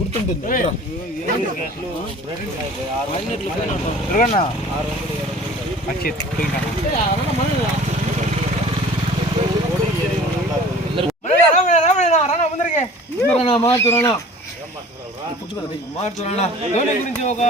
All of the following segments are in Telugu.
గుర్తుంటుంది. గురించి ఒక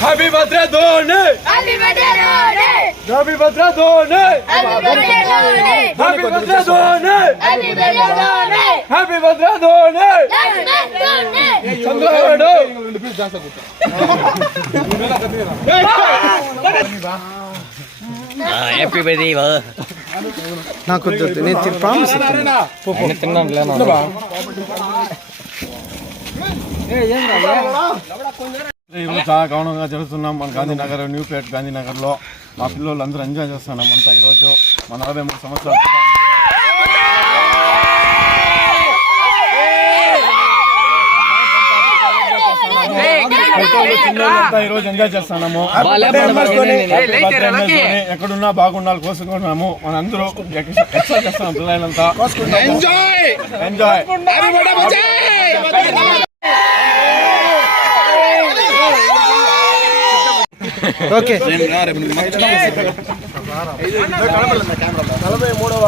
Happy birthday Dhoni! Happy birthday Dhoni! Happy birthday Dhoni! Happy birthday Dhoni! Happy birthday Dhoni! Happy birthday Dhoni! Happy birthday Dhoni! Chandrababu happy birthday నాకు నేను ప్రామిస్ ఈరోజు చాలా గౌరవంగా జరుగుతున్నాం మన గాంధీనగర్ న్యూపేట్ గాంధీనగర్లో మా పిల్లలు అందరూ ఎంజాయ్ చేస్తున్నాం అంతా ఈరోజు మా 43 సంవత్సరాలు ఈరోజు ఎంజాయ్ చేస్తున్నాము. ఎక్కడున్నా బాగుండాలి కోసుకున్నాము మన అందరూ ఎక్సర్సైజ్ చేస్తున్నాం పిల్లలంతా ఎంజాయ్. ఓకే 43వ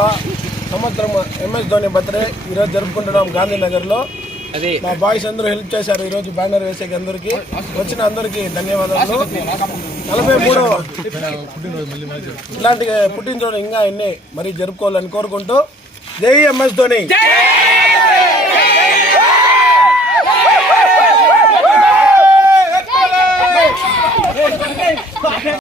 సంవత్సరం MS ధోని బర్త్డే ఈరోజు జరుపుకుంటున్నాం గాంధీనగర్లో. మా బాయ్స్ అందరూ హెల్ప్ చేశారు ఈరోజు బ్యానర్ వేసేకి. అందరికీ వచ్చిన అందరికీ ధన్యవాదాలు. 43వ ఇలాంటి పుట్టినరోజు ఇంకా ఎన్ని మరీ జరుపుకోవాలని కోరుకుంటూ జై MS ధోని.